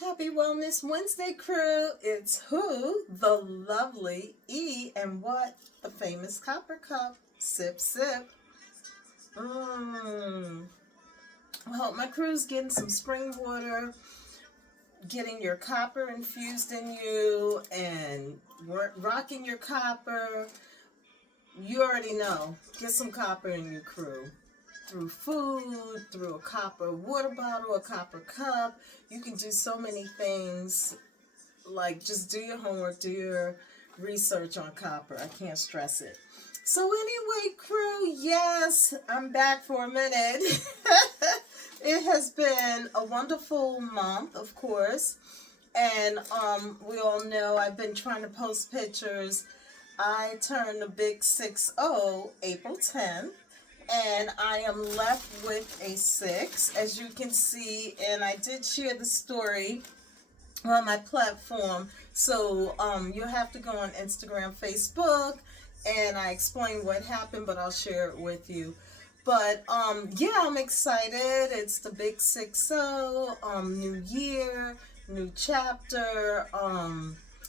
Happy Wellness Wednesday, crew. It's who? The lovely E and what? The famous copper cup. Sip, sip. Mmm. I hope my crew's getting some spring water, getting your copper infused in you, and rocking your copper. You already know. Get some copper in your crew. Through food, through a copper water bottle, a copper cup. You can do so many things. Like, just do your homework, do your research on copper. I can't stress it. So anyway, crew, yes, I'm back for a minute. It has been a wonderful month, of course. And we all know I've been trying to post pictures. I turned the big 6-0 April 10th. And I am left with a 6, as you can see. And I did share the story on my platform. So you'll have to go on Instagram, Facebook, and I explain what happened, but I'll share it with you. But yeah, I'm excited. It's the big 6-0, new year, new chapter,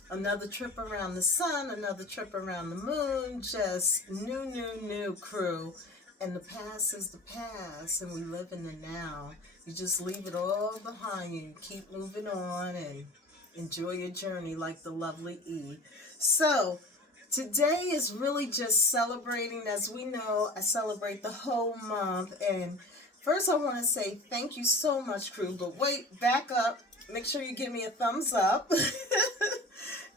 another trip around the sun, another trip around the moon, just new crew. And the past is the past, and we live in the now. You just leave it all behind you. Keep moving on and enjoy your journey like the lovely E. So, today is really just celebrating. As we know, I celebrate the whole month. And first I want to say thank you so much, crew. But wait, back up. Make sure you give me a thumbs up.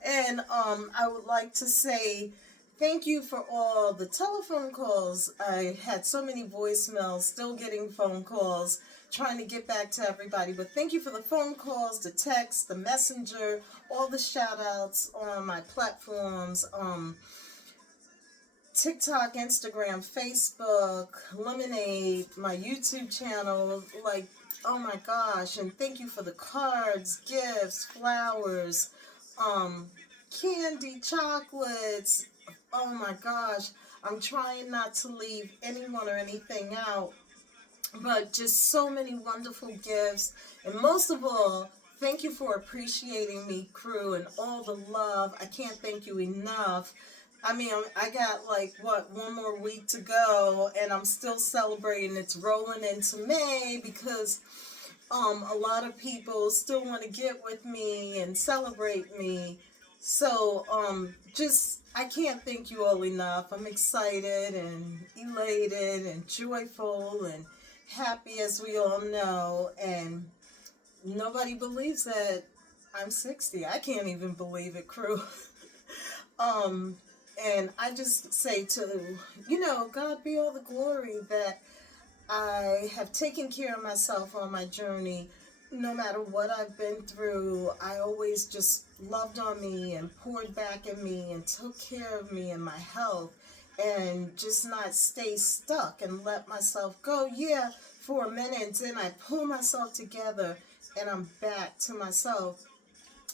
And I would like to say thank you for all the telephone calls. I had so many voicemails, still getting phone calls, trying to get back to everybody. But thank you for the phone calls, the text, the messenger, all the shout outs on my platforms, TikTok, Instagram, Facebook, Lemonade, my YouTube channel. Like, oh my gosh. And thank you for the cards, gifts, flowers, candy, chocolates. Oh my gosh, I'm trying not to leave anyone or anything out, but just so many wonderful gifts. And most of all, thank you for appreciating me, crew, and all the love. I can't thank you enough. I mean, I got like, one more week to go, and I'm still celebrating. It's rolling into May because a lot of people still want to get with me and celebrate me. So, I can't thank you all enough. I'm excited and elated and joyful and happy, as we all know. And nobody believes that I'm 60. I can't even believe it, crew. And I just say God be all the glory that I have taken care of myself on my journey. No matter what I've been through, I always just loved on me and poured back at me and took care of me and my health, and just not stay stuck and let myself go. Yeah, for a minute, then I pull myself together and I'm back to myself.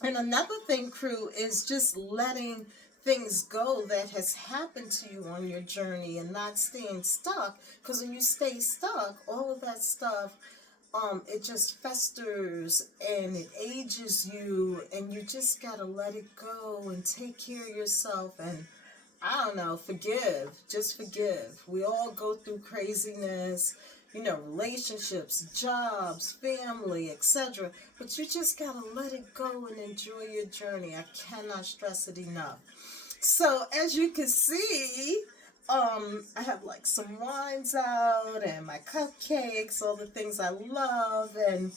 And another thing, crew, is just letting things go that has happened to you on your journey and not staying stuck. Because when you stay stuck, all of that stuff, it just festers and it ages you, and you just gotta let it go and take care of yourself and, I don't know, forgive. Just forgive. We all go through craziness, relationships, jobs, family, etc. But you just gotta let it go and enjoy your journey. I cannot stress it enough. So, as you can see, I have like some wines out and my cupcakes, all the things I love, and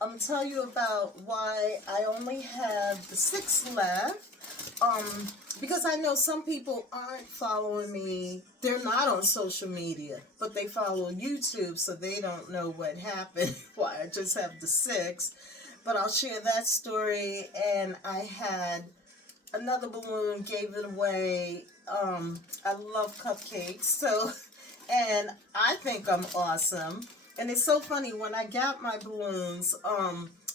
I'm gonna tell you about why I only have the 6 left. Because I know some people aren't following me. They're not on social media, but they follow YouTube, so they don't know what happened, why I just have the 6. But I'll share that story. And I had another balloon, gave it away. I love cupcakes, and I think I'm awesome. And it's so funny, when I got my balloons,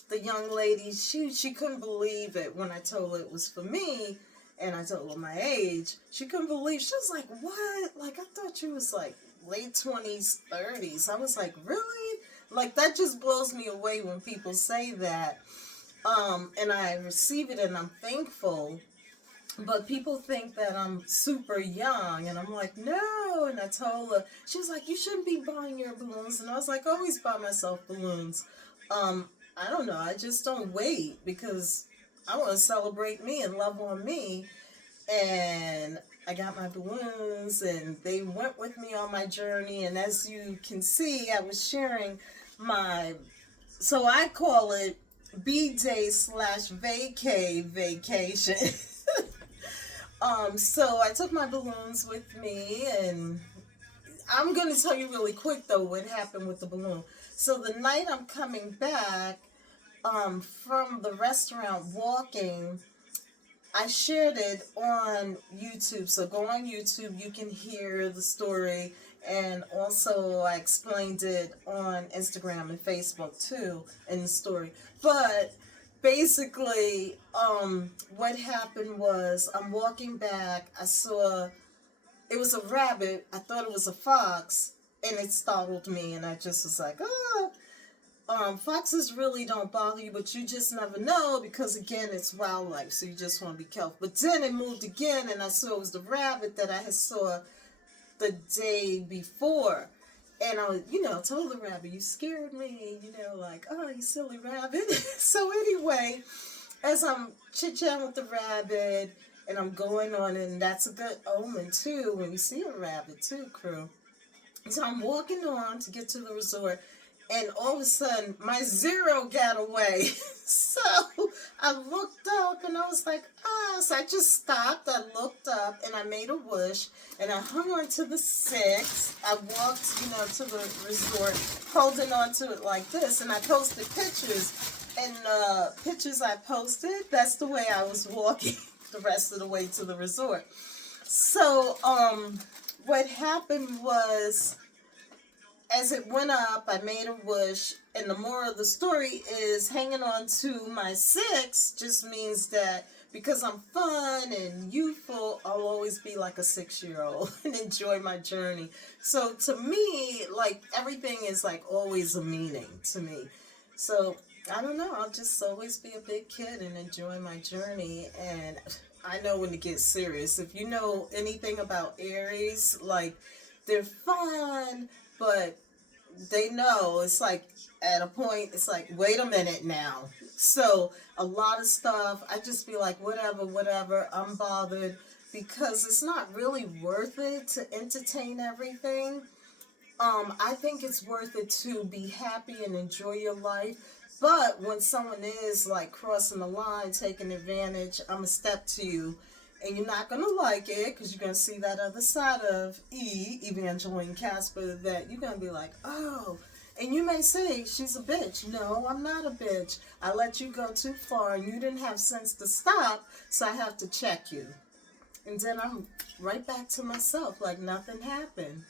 the young lady, she couldn't believe it when I told her it was for me, and I told her my age. She couldn't believe. She was like, "What? Like, I thought you was like late 20s, 30s." I was like, "Really?" Like, that just blows me away when people say that. And I receive it and I'm thankful. But people think that I'm super young, and I'm like, no. And I told her, she was like, you shouldn't be buying your balloons. And I was like, I always buy myself balloons. I don't know, I just don't wait because I want to celebrate me and love on me. And I got my balloons, and they went with me on my journey. And as you can see, I was sharing my, so I call it BDay / vacay vacation. So I took my balloons with me, and I'm going to tell you really quick though what happened with the balloon. So the night I'm coming back from the restaurant walking, I shared it on YouTube. So go on YouTube, you can hear the story. And also I explained it on Instagram and Facebook too in the story. But basically, what happened was I'm walking back. I saw it was a rabbit. I thought it was a fox, and it startled me. And I just was like, oh. Foxes really don't bother you, but you just never know because, again, it's wildlife, so you just want to be careful. But then it moved again, and I saw it was the rabbit that I had saw the day before. And I, told the rabbit, you scared me, like, oh, you silly rabbit. So anyway, as I'm chit-chatting with the rabbit, and I'm going on, and that's a good omen, too, when you see a rabbit, too, crew. So I'm walking on to get to the resort, and all of a sudden, my zero got away. So I looked up, and I was like, ah. So I just stopped. I looked up, and I made a wish, and I hung on to the 6. I walked, to the resort, holding on to it like this, and I posted pictures. And pictures I posted, that's the way I was walking the rest of the way to the resort. So, what happened was, as it went up, I made a wish, and the moral of the story is hanging on to my 6 just means that because I'm fun and youthful, I'll always be like a 6-year-old and enjoy my journey. So to me, like, everything is like always a meaning to me. So I don't know, I'll just always be a big kid and enjoy my journey. And I know when to get serious. If you know anything about Aries, like, they're fun, but they know it's like at a point, it's like, wait a minute now. So a lot of stuff, I just be like, whatever, I'm bothered, because it's not really worth it to entertain everything. I think it's worth it to be happy and enjoy your life. But when someone is like crossing the line, taking advantage, I'm a step to you. And you're not going to like it because you're going to see that other side of Evangeline Casper, that you're going to be like, oh. And you may say, she's a bitch. No, I'm not a bitch. I let you go too far and you didn't have sense to stop, so I have to check you. And then I'm right back to myself like nothing happened.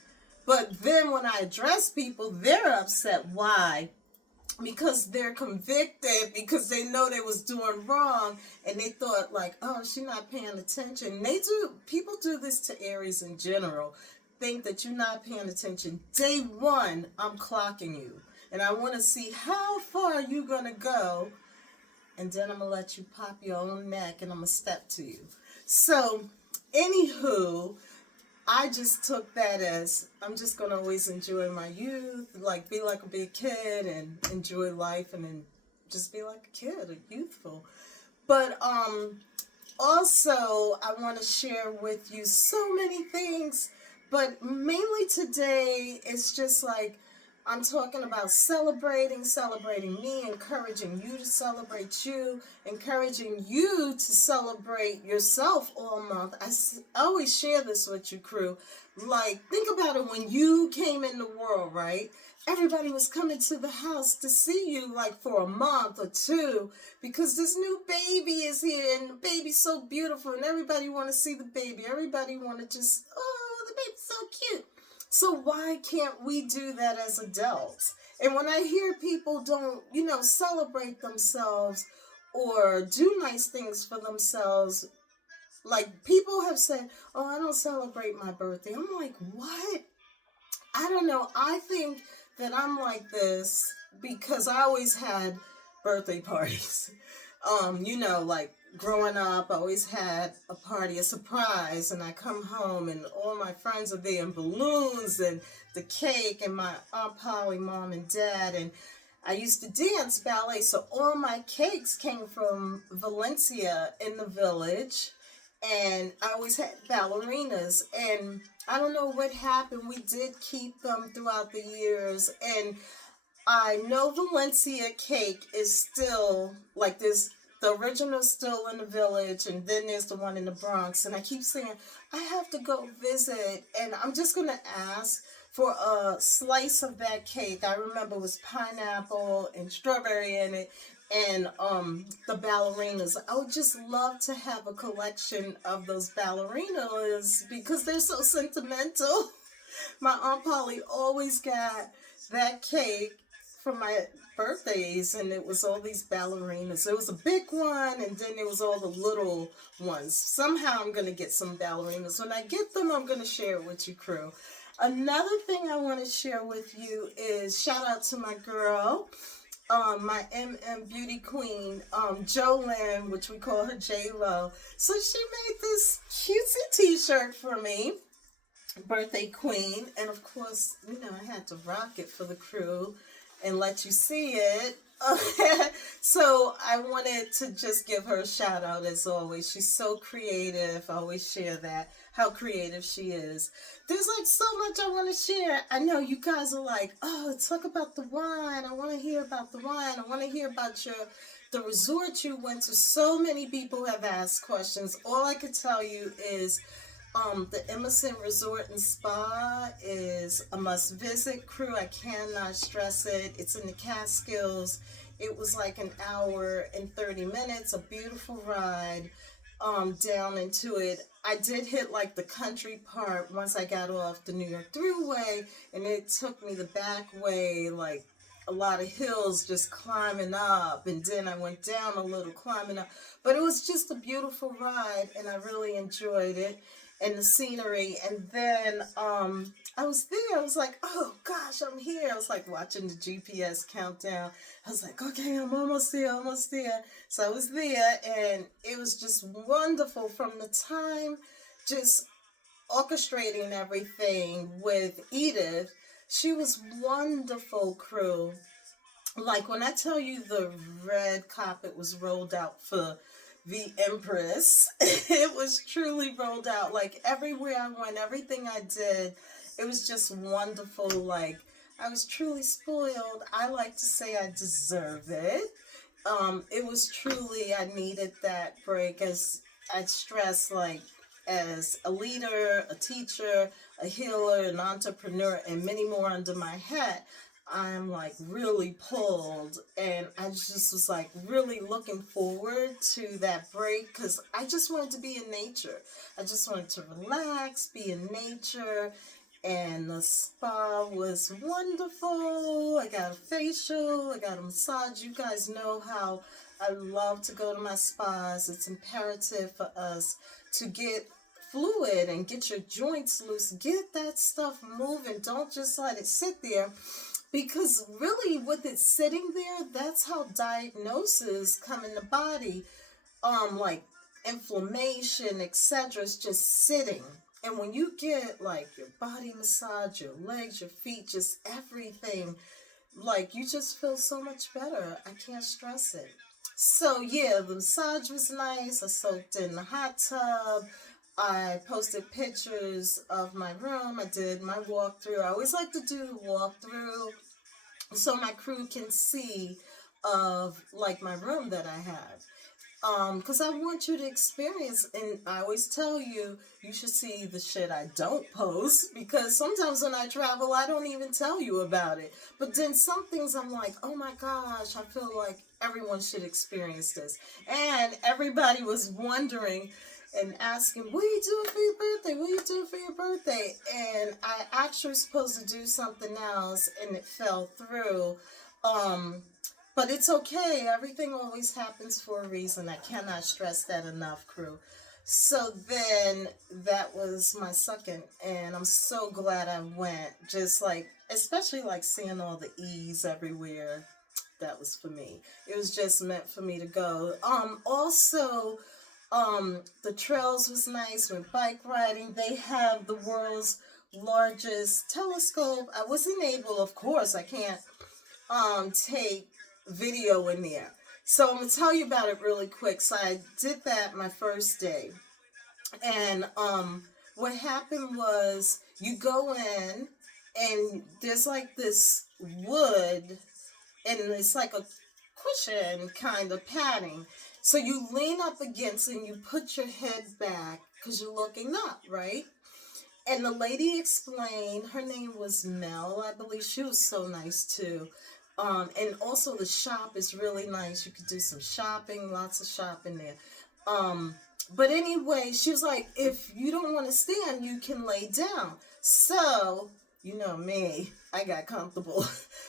But then when I address people, they're upset. Why? Because they're convicted, because they know they was doing wrong, and they thought like, oh, she's not paying attention. People do this to Aries in general, think that you're not paying attention. Day one, I'm clocking you, and I want to see how far you're going to go, and then I'm going to let you pop your own neck, and I'm going to step to you. So, anywho, I just took that as I'm just going to always enjoy my youth, like be like a big kid and enjoy life, and then just be like a kid, a youthful. But also I want to share with you so many things, but mainly today it's just like I'm talking about celebrating me, encouraging you to celebrate you, encouraging you to celebrate yourself all month. I always share this with you, crew. Like, think about it, when you came in the world, right? Everybody was coming to the house to see you like for a month or two because this new baby is here and the baby's so beautiful and everybody want to see the baby. Everybody want to just, oh, the baby's so cute. So why can't we do that as adults? And when I hear people don't, celebrate themselves or do nice things for themselves, like people have said, oh, I don't celebrate my birthday. I'm like, what? I don't know. I think that I'm like this because I always had birthday parties. You know, like growing up, I always had a party, a surprise, and I come home and all my friends are there and balloons and the cake and my Aunt Polly, mom and dad, and I used to dance ballet, so all my cakes came from Valencia in the village, and I always had ballerinas, and I don't know what happened. We did keep them throughout the years, and I know Valencia cake is still like this. The original is still in the village, and then there's the one in the Bronx. And I keep saying I have to go visit, and I'm just gonna ask for a slice of that cake. I remember it was pineapple and strawberry in it, and the ballerinas. I would just love to have a collection of those ballerinas because they're so sentimental. My Aunt Polly always got that cake for my birthdays, and it was all these ballerinas. There was a big one, and then there was all the little ones. Somehow I'm going to get some ballerinas. When I get them, I'm going to share it with you, crew. Another thing I want to share with you is shout out to my girl, my Beauty Queen, Jolyn, which we call her J-Lo. So she made this cutesy t-shirt for me, birthday queen, and of course, you know, I had to rock it for the crew and let you see it. So I wanted to just give her a shout out as always. She's so creative. I always share that, how creative she is. There's like so much I want to share. I know you guys are like, oh, talk about the wine. I want to hear about the wine. I want to hear about the resort you went to. So many people have asked questions. All I could tell you is the Emerson Resort and Spa is a must-visit, crew. I cannot stress it. It's in the Catskills. It was like an hour and 30 minutes, a beautiful ride down into it. I did hit like the country part once I got off the New York Thruway, and it took me the back way, like a lot of hills just climbing up, and then I went down a little climbing up. But it was just a beautiful ride, and I really enjoyed it. And the scenery, and then I was there. I was like, oh gosh, I'm here. I was like watching the GPS countdown. I was like, okay, I'm almost there, almost there. So I was there, and it was just wonderful from the time just orchestrating everything with Edith. She was wonderful, crew. Like when I tell you the red carpet was rolled out for the Empress, it was truly rolled out. Like everywhere I went, everything I did, it was just wonderful. Like I was truly spoiled. I like to say I deserve it. It was truly, I needed that break, as I stress, like as a leader, a teacher, a healer, an entrepreneur, and many more under my hat. I'm like really pulled, and I just was like really looking forward to that break because I just wanted to be in nature. I just wanted to relax, be in nature, and the spa was wonderful. I got a facial, I got a massage. You guys know how I love to go to my spas. It's imperative for us to get fluid and get your joints loose. Get that stuff moving. Don't just let it sit there. Because really, with it sitting there, that's how diagnoses come in the body. Like inflammation, etc. It's just sitting. And when you get like your body massage, your legs, your feet, just everything, like you just feel so much better. I can't stress it. So yeah, the massage was nice. I soaked in the hot tub. I posted pictures of my room. I did my walkthrough. I always like to do the walkthrough so my crew can see of like my room that I have. Because I want you to experience, and I always tell you, you should see the shit I don't post, because sometimes when I travel, I don't even tell you about it. But then some things I'm like, oh my gosh, I feel like everyone should experience this. And everybody was wondering and asking, what are you doing for your birthday? What are you doing for your birthday? And I actually was supposed to do something else, and it fell through. But it's okay. Everything always happens for a reason. I cannot stress that enough, crew. So then that was my second, and I'm so glad I went. Just like, especially like seeing all the E's everywhere. that was for me. It was just meant for me to go. Also, the trails was nice. With bike riding, they have the world's largest telescope. I wasn't able, of course, I can't take video in there. So I'm gonna tell you about it really quick. So I did that my first day, and what happened was you go in, and there's like this wood, and it's like a cushion kind of padding. So you lean up against it and you put your head back because you're looking up, right? And the lady explained, her name was Mel, I believe. She was so nice too. And also the shop is really nice. You could do some shopping, lots of shopping there. But anyway, she was like, if you don't want to stand, you can lay down. So, you know me, I got comfortable.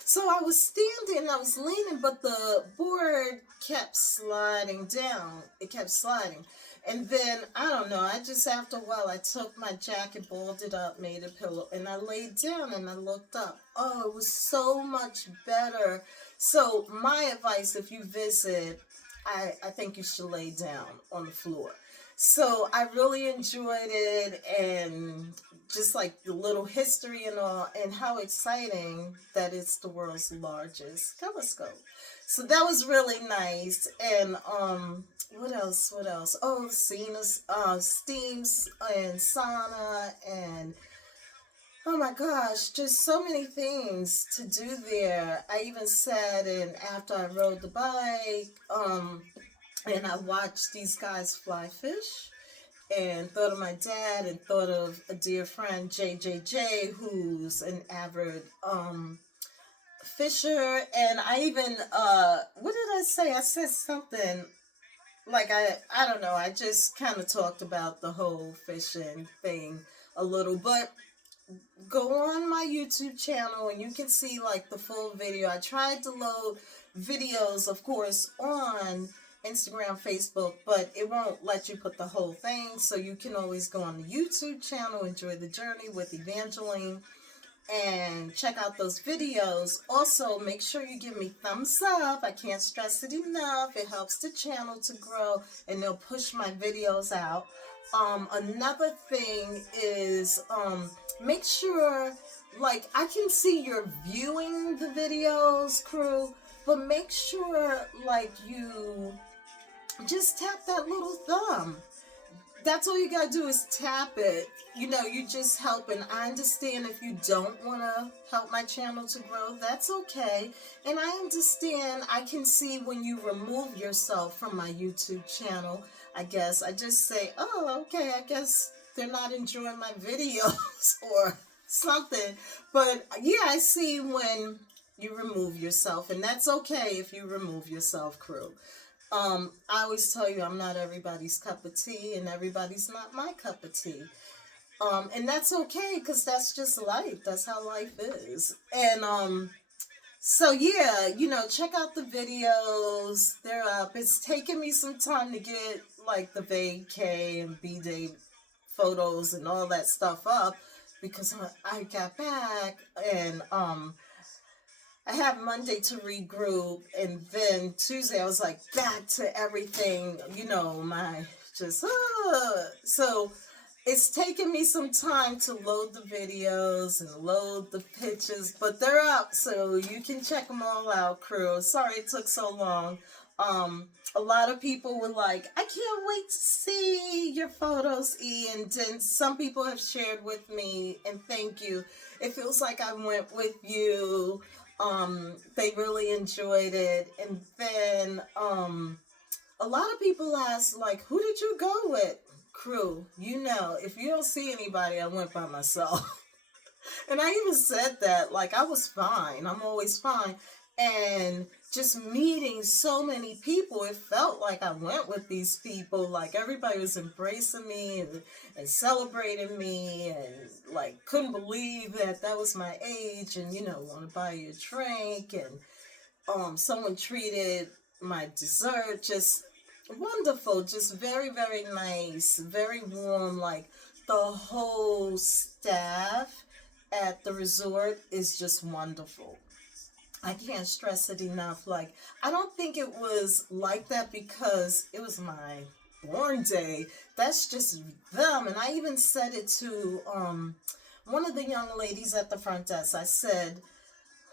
So I was standing, I was leaning, but the board kept sliding down. It kept sliding. And then, I don't know, I just, after a while, I took my jacket, balled it up, made a pillow, and I laid down and I looked up. Oh, it was so much better. So my advice, if you visit, I think you should lay down on the floor. So I really enjoyed it, and just like the little history and all, and how exciting that it's the world's largest telescope. So that was really nice. And what else? What else? Oh, steams and sauna, and oh my gosh, just so many things to do there. I even sat and after I rode the bike, and I watched these guys fly fish, and thought of my dad, and thought of a dear friend, J.J., who's an avid fisher. And I even, what did I say? I said something like, I don't know, I just kind of talked about the whole fishing thing a little. But go on my YouTube channel and you can see like the full video. I tried to load videos, of course, on Instagram, Facebook, but it won't let you put the whole thing. So you can always go on the YouTube channel, Enjoy the Journey with Evangeline, and check out those videos. Also, make sure you give me thumbs up. I can't stress it enough. It helps the channel to grow, and they'll push my videos out. Another thing is, make sure, like, I can see you're viewing the videos, crew, but make sure, like, you just tap that little thumb. That's all you gotta do is tap it. You know, you just help. And I understand if you don't want to help my channel to grow, that's okay. And I understand, I can see when you remove yourself from my YouTube channel. I guess I just say, oh, okay, I guess they're not enjoying my videos or something. But yeah, I see when you remove yourself, and that's okay if you remove yourself, crew. I always tell you I'm not everybody's cup of tea, and everybody's not my cup of tea. And that's okay, because that's just life. That's how life is. And so yeah, you know, check out the videos. They're up. It's taken me some time to get like the vacay and BDay photos and all that stuff up, because I got back, and I had Monday to regroup, and then Tuesday I was like back to everything, you know, my just, so it's taken me some time to load the videos and load the pictures, but they're up, so you can check them all out, crew. Sorry it took so long. A lot of people were like, I can't wait to see your photos, E. And then some people have shared with me, and thank you. It feels like I went with you. They really enjoyed it. And then a lot of people asked, like, who did you go with? Crew, you know, if you don't see anybody, I went by myself. And I even said that, like, I was fine. I'm always fine. And just meeting so many people, it felt like I went with these people. Like, everybody was embracing me and celebrating me, and, like, couldn't believe that that was my age, and, you know, want to buy you a drink. And someone treated my dessert just wonderful, just very, very nice, very warm. Like, the whole staff at the resort is just wonderful. I can't stress it enough. Like, I don't think it was like that because it was my born day. That's just them. And I even said it to one of the young ladies at the front desk. I said,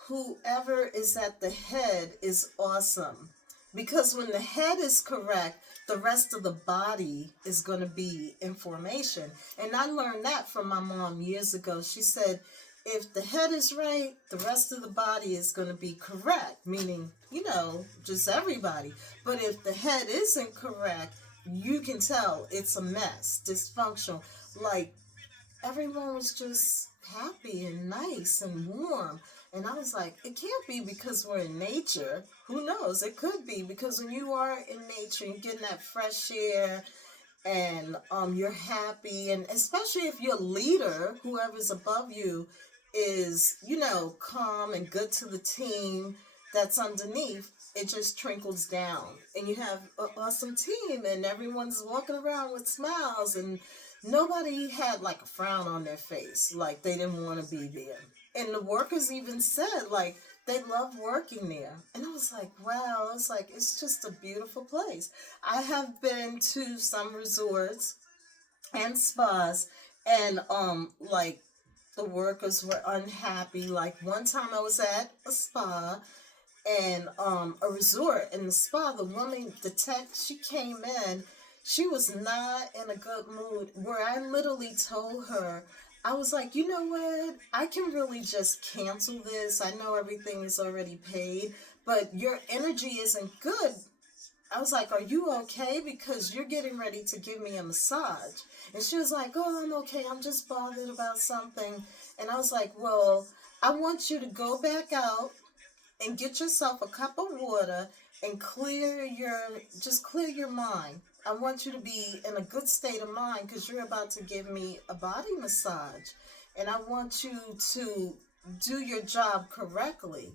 whoever is at the head is awesome. Because when the head is correct, the rest of the body is going to be in formation. And I learned that from my mom years ago. She said, if the head is right, the rest of the body is going to be correct, meaning, you know, just everybody. But if the head isn't correct, you can tell it's a mess, dysfunctional. Like, everyone was just happy and nice and warm. And I was like, it can't be because we're in nature. Who knows? It could be because when you are in nature, you're getting that fresh air and you're happy. And especially if your leader, whoever's above you, is, you know, calm and good to the team that's underneath, it just trickles down. And you have an awesome team and everyone's walking around with smiles and nobody had like a frown on their face, like they didn't want to be there. And the workers even said, like, they love working there. And I was like, wow, it's like, it's just a beautiful place. I have been to some resorts and spas, and like the workers were unhappy. Like one time I was at a spa and a resort, in the spa, the woman, the tech, she came in, she was not in a good mood, where I literally told her, I was like, you know what, I can really just cancel this. I know everything is already paid, but your energy isn't good. I was like, are you okay? Because you're getting ready to give me a massage. And she was like, oh, I'm okay. I'm just bothered about something. And I was like, well, I want you to go back out and get yourself a cup of water and just clear your mind. I want you to be in a good state of mind because you're about to give me a body massage. And I want you to do your job correctly.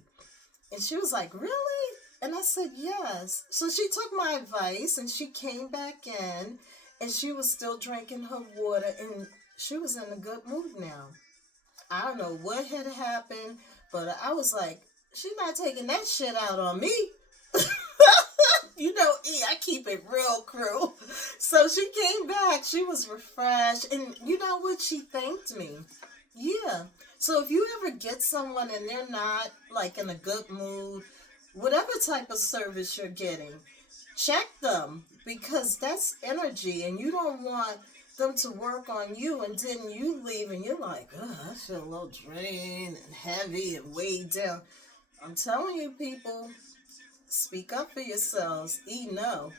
And she was like, really? And I said, yes. So she took my advice and she came back in and she was still drinking her water and she was in a good mood now. I don't know what had happened, but I was like, she's not taking that shit out on me. You know, I keep it real, crew. So she came back. She was refreshed. And you know what? She thanked me. Yeah. So if you ever get someone and they're not, like, in a good mood, whatever type of service you're getting, check them. Because that's energy. And you don't want them to work on you. And then you leave and you're like, oh, I feel a little drained and heavy and weighed down. I'm telling you, people, speak up for yourselves. No.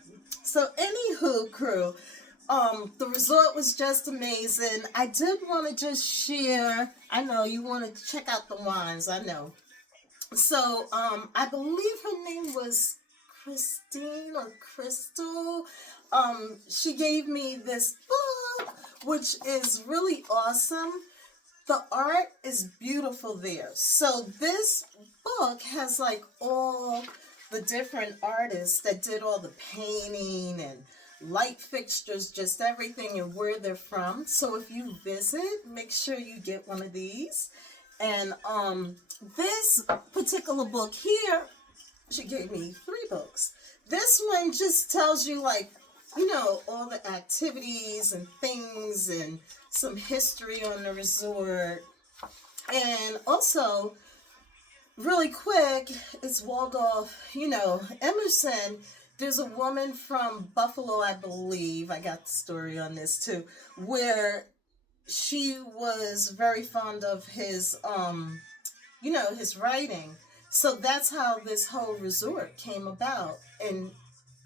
So, anywho, crew, the resort was just amazing. I did want to just share. I know you want to check out the wines. I know. So, I believe her name was Christine or Crystal. She gave me this book, which is really awesome. The art is beautiful there. So this book has like all the different artists that did all the painting and light fixtures, just everything and where they're from. So if you visit, make sure you get one of these. And this particular book here, she gave me 3 books. This one just tells you, like, you know, all the activities and things and some history on the resort. And also, really quick, it's Waldorf, you know, Emerson. There's a woman from Buffalo, I believe, I got the story on this too, where she was very fond of his, you know, his writing. So that's how this whole resort came about and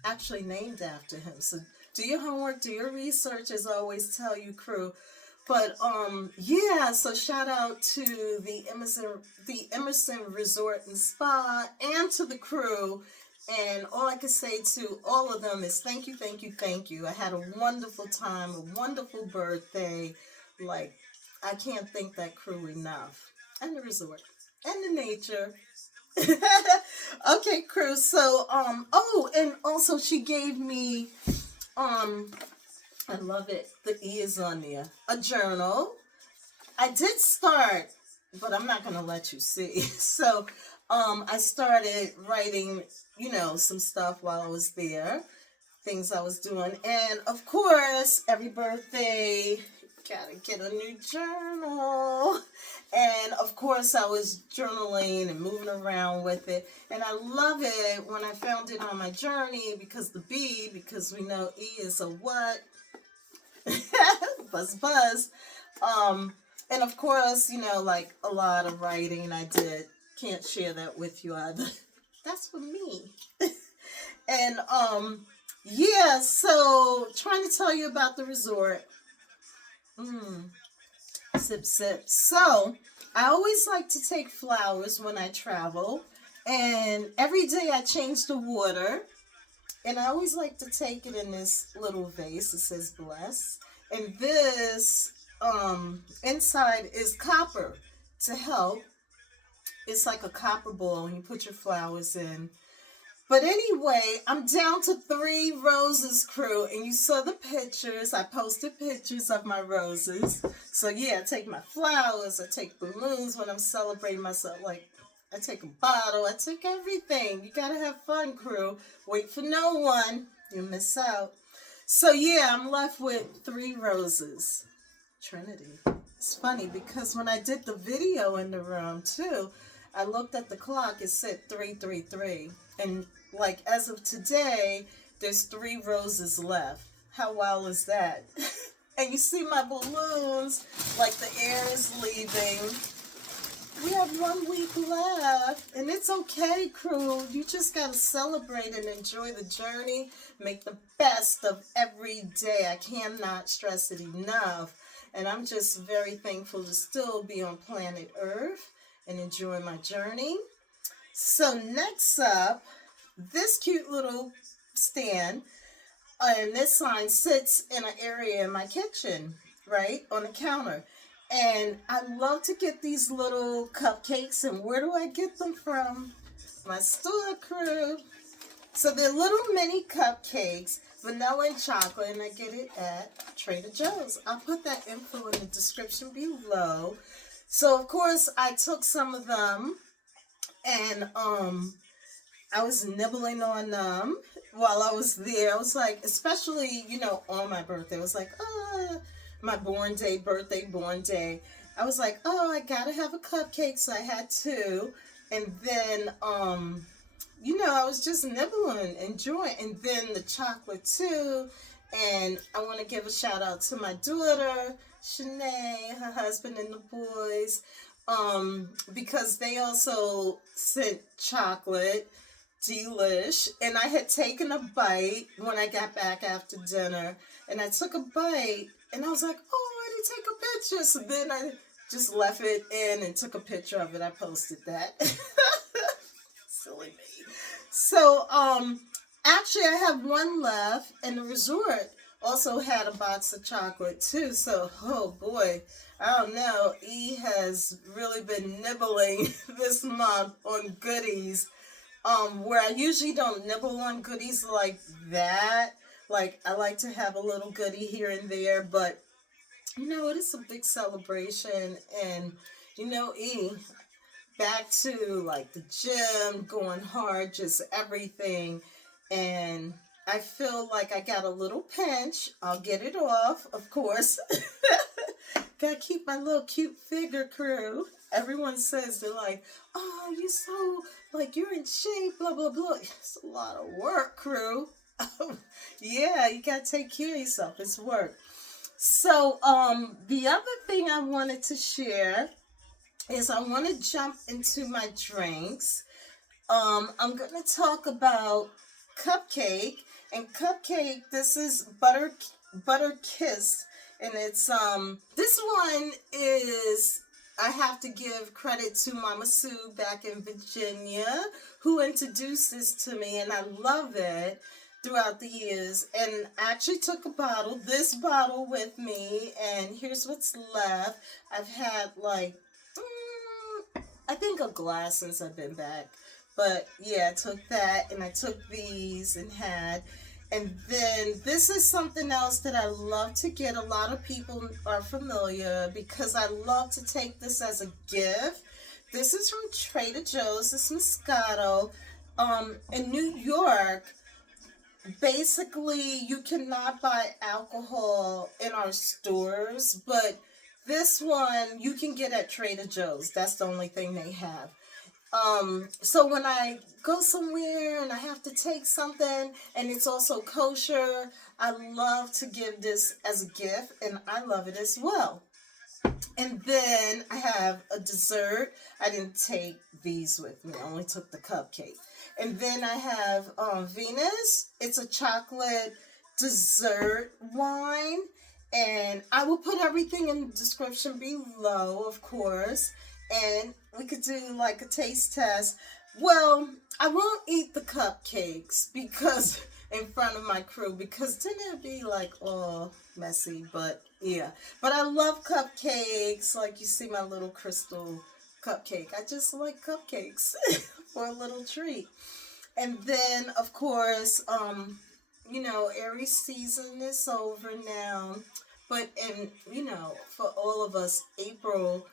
actually named after him. So do your homework, do your research, as I always tell you, crew. But yeah, so shout out to the Emerson Resort and Spa and to the crew. And all I can say to all of them is thank you, thank you, thank you. I had a wonderful time, a wonderful birthday. Like, I can't thank that crew enough. And the resort. And the nature. Okay, crew. So, oh, and also she gave me, I love it. The E is on there. A journal. I did start, but I'm not going to let you see. So, I started writing, you know, some stuff while I was there, things I was doing. And of course, every birthday, gotta get a new journal. And of course, I was journaling and moving around with it. And I love it when I found it on my journey because the B, because we know E is a what? Buzz, buzz. And of course, you know, like a lot of writing I did. Can't share that with you either. That's for me. And yeah, so trying to tell you about the resort. Sip, sip. So I always like to take flowers when I travel, and every day I change the water. And I always like to take it in this little vase. It says bless. And this inside is copper to help. It's like a copper bowl and you put your flowers in. But anyway, I'm down to 3 roses, crew. And you saw the pictures. I posted pictures of my roses. So yeah, I take my flowers. I take balloons when I'm celebrating myself. Like, I take a bottle. I take everything. You gotta have fun, crew. Wait for no one. You'll miss out. So yeah, I'm left with 3 roses. Trinity. It's funny because when I did the video in the room too, I looked at the clock. It said 333. And like as of today, there's 3 roses left. How wild is that? And you see my balloons, like the air is leaving. We have 1 week left, and it's okay, crew. You just gotta celebrate and enjoy the journey. Make the best of every day. I cannot stress it enough. And I'm just very thankful to still be on planet Earth and enjoy my journey. So next up, this cute little stand and this sign sits in an area in my kitchen, right, on the counter. And I love to get these little cupcakes. And where do I get them from? My store, crew. So they're little mini cupcakes, vanilla and chocolate, and I get it at Trader Joe's. I'll put that info in the description below. So of course I took some of them and I was nibbling on them while I was there. I was like, especially, you know, on my birthday, I was like, my birthday born day. I was like, oh, I gotta have a cupcake, so I had 2. And then, you know, I was just nibbling, enjoying. And then the chocolate too. And I want to give a shout out to my daughter, Shanae, her husband, and the boys, because they also sent chocolate. Delish. And I had taken a bite when I got back after dinner, and I took a bite and I was like, oh, I didn't take a picture. So then I just left it in and took a picture of it. I posted that. Silly me. So actually I have 1 left, and the resort also had a box of chocolate too. So oh boy, I don't know, E has really been nibbling this month on goodies. Where I usually don't nibble on goodies like that. Like, I like to have a little goodie here and there, but, you know, it is a big celebration, and, you know, E, back to, like, the gym, going hard, just everything, and I feel like I got a little pinch. I'll get it off, of course. Gotta keep my little cute figure, crew. Everyone says, they're like, oh, you're so, like, you're in shape, blah, blah, blah. It's a lot of work, crew. Yeah, you gotta take care of yourself. It's work. So, the other thing I wanted to share is I want to jump into my drinks. I'm going to talk about Cupcake. And Cupcake, this is Butterkissed. And it's, this one is, I have to give credit to Mama Sue back in Virginia, who introduced this to me, and I love it throughout the years. And I actually took this bottle with me, and here's what's left. I've had like, I think a glass since I've been back. But yeah, I took that, and I took these and had. And then this is something else that I love to get. A lot of people are familiar because I love to take this as a gift This is from Trader Joe's. It's Moscato. In New York, basically you cannot buy alcohol in our stores, but this one you can get at Trader Joe's. That's the only thing they have. So when I go somewhere and I have to take something and it's also kosher, I love to give this as a gift, and I love it as well. And then I have a dessert. I didn't take these with me. I only took the cupcake. And then I have Venus. It's a chocolate dessert wine. And I will put everything in the description below, of course. And we could do like a taste test. Well, I won't eat the cupcakes because in front of my crew, because then it'd be like all messy, but yeah. But I love cupcakes. Like you see my little crystal cupcake. I just like cupcakes for a little treat. And then of course, Aries season is over now. But for all of us April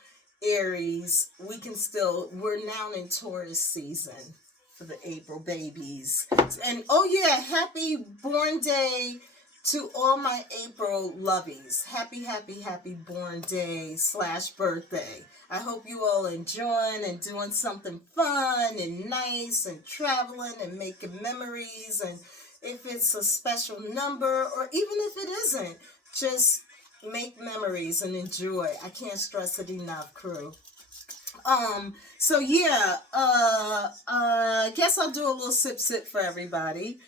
Aries, we're now in Taurus season for the April babies. And oh yeah, happy born day to all my April loveys. Happy born day / birthday. I hope you all enjoying and doing something fun and nice and traveling and making memories. And if it's a special number or even if it isn't, just make memories and enjoy. I can't stress it enough, crew. So yeah, I guess I'll do a little sip for everybody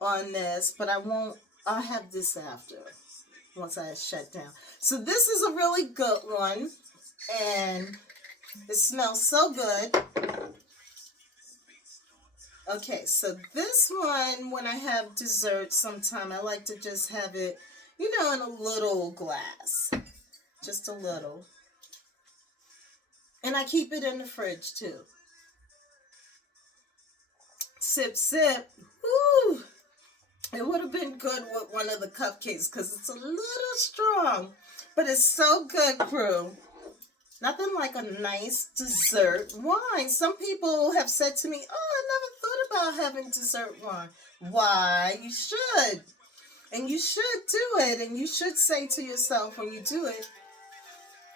on this, but I'll have this after, once I shut down. So this is a really good one, and it smells so good. Okay, so this one, when I have dessert sometime, I like to just have it, in a little glass. Just a little. And I keep it in the fridge too. Sip. Woo! It would have been good with one of the cupcakes because it's a little strong. But it's so good, crew. Nothing like a nice dessert wine. Some people have said to me, I never thought about having dessert wine. Why? You should. And you should do it. And you should say to yourself when you do it,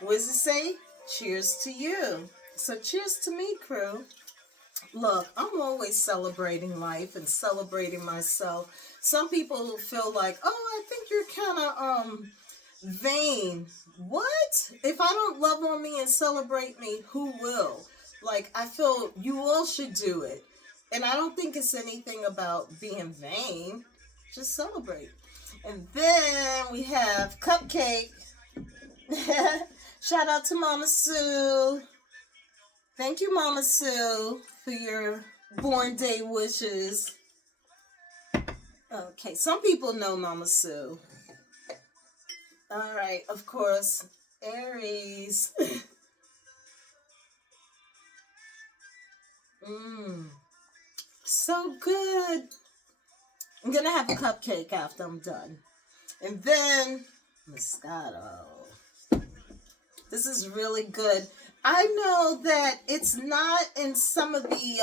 what does it say? Cheers to you. So cheers to me, crew. Look, I'm always celebrating life and celebrating myself. Some people feel like, I think you're kind of vain. What? If I don't love on me and celebrate me, who will? Like, I feel you all should do it. And I don't think it's anything about being vain. Just celebrate. And then we have Cupcake. Shout out to Mama Sue. Thank you, Mama Sue, for your born day wishes. Okay, some people know Mama Sue. All right, of course, Aries. So good. I'm going to have a cupcake after I'm done. And then, Moscato. This is really good. I know that it's not in some of the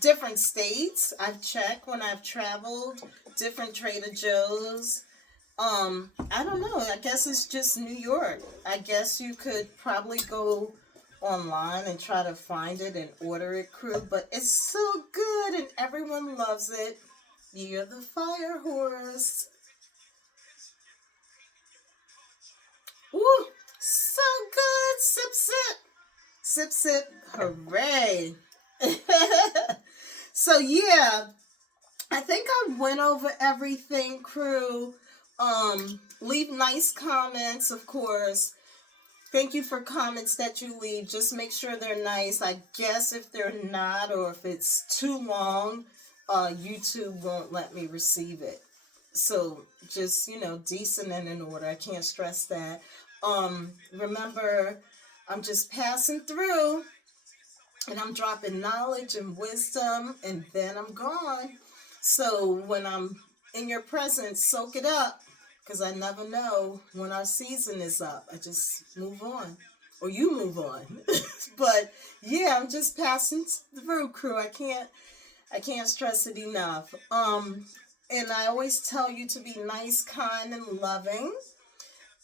different states. I've checked when I've traveled, different Trader Joe's. I don't know. I guess it's just New York. I guess you could probably go online and try to find it and order it, crew. But it's so good and everyone loves it. You're the fire horse. Woo! So good. Sip. Hooray. So yeah, I think I went over everything, crew. Leave nice comments, of course. Thank you for comments that you leave. Just make sure they're nice. I guess if they're not, or if it's too long, YouTube won't let me receive it. So just, decent and in order. I can't stress that. Remember, I'm just passing through and I'm dropping knowledge and wisdom and then I'm gone. So when I'm in your presence, soak it up because I never know when our season is up. I just move on. or you move on. But yeah, I'm just passing through, crew. I can't stress it enough. And I always tell you to be nice, kind, and loving,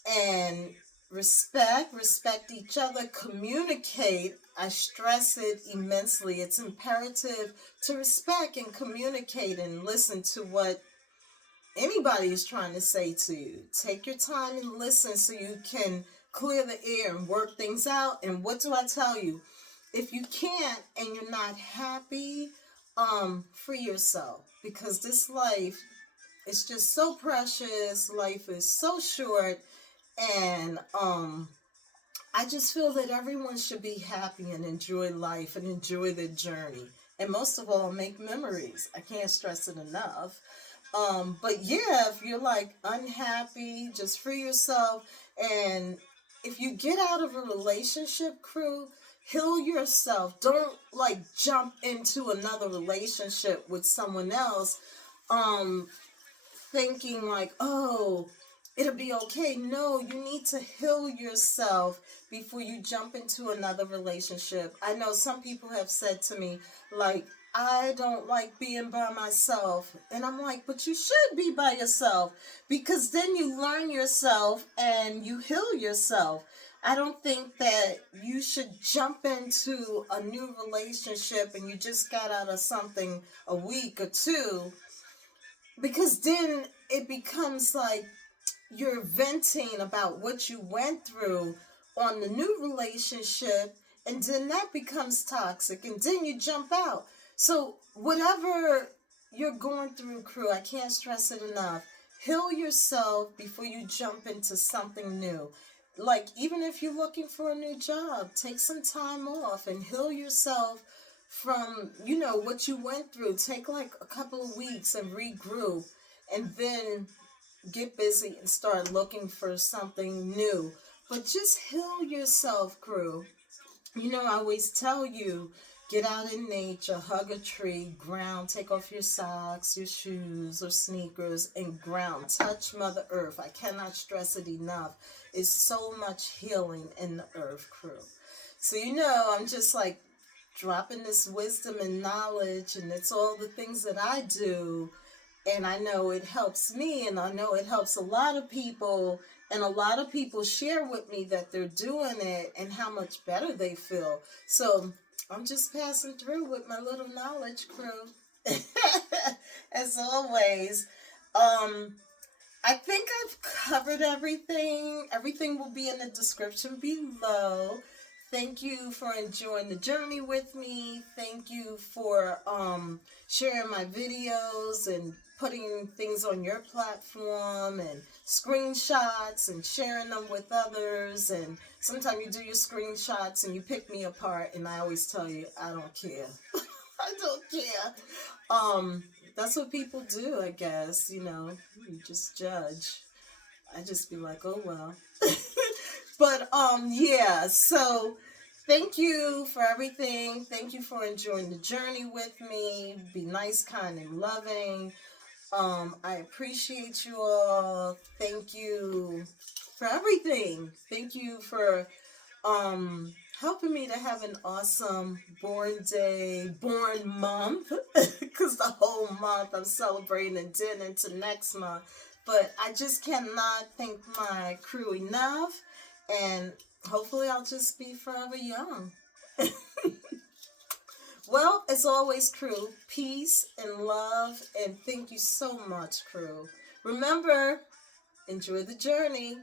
and respect each other, communicate. I stress it immensely. It's imperative to respect and communicate and listen to what anybody is trying to say to you. Take your time and listen so you can clear the air and work things out. And what do I tell you? If you can't and you're not happy, free yourself, because this life is just so precious. Life is so short, and I just feel that everyone should be happy and enjoy life and enjoy their journey. And most of all, make memories. I can't stress it enough. But yeah, if you're like unhappy, just free yourself. And if you get out of a relationship, crew, heal yourself. Don't like jump into another relationship with someone else, um, thinking like, oh, it'll be okay. No, you need to heal yourself before you jump into another relationship. I know some people have said to me, like, I don't like being by myself. And I'm like, but you should be by yourself, because then you learn yourself and you heal yourself. I don't think that you should jump into a new relationship and you just got out of something a week or two, because then it becomes like you're venting about what you went through on the new relationship, and then that becomes toxic, and then you jump out. So whatever you're going through, crew, I can't stress it enough. Heal yourself before you jump into something new. Like, even if you're looking for a new job, take some time off and heal yourself from, what you went through. Take like a couple of weeks and regroup, and then get busy and start looking for something new. But just heal yourself, crew. I always tell you, get out in nature, hug a tree, ground, take off your socks, your shoes or sneakers, and ground. Touch Mother Earth. I cannot stress it enough. It's so much healing in the earth, crew. So, I'm just like dropping this wisdom and knowledge, and it's all the things that I do. And I know it helps me, and I know it helps a lot of people. And a lot of people share with me that they're doing it and how much better they feel. So I'm just passing through with my little knowledge, crew. As always. I think I've covered everything. Everything will be in the description below. Thank you for enjoying the journey with me. Thank you for sharing my videos and putting things on your platform and screenshots and sharing them with others. And sometimes you do your screenshots and you pick me apart, and I always tell you, I don't care. I don't care. That's what people do, I guess. You just judge. I just be like, oh well. But yeah, so thank you for everything. Thank you for enjoying the journey with me. Be nice, kind, and loving. I appreciate you all. Thank you for everything. Thank you for helping me to have an awesome born day, born month, because the whole month I'm celebrating and then into next month. But I just cannot thank my crew enough, and hopefully I'll just be forever young. Well, as always, crew, peace and love, and thank you so much, crew. Remember, enjoy the journey.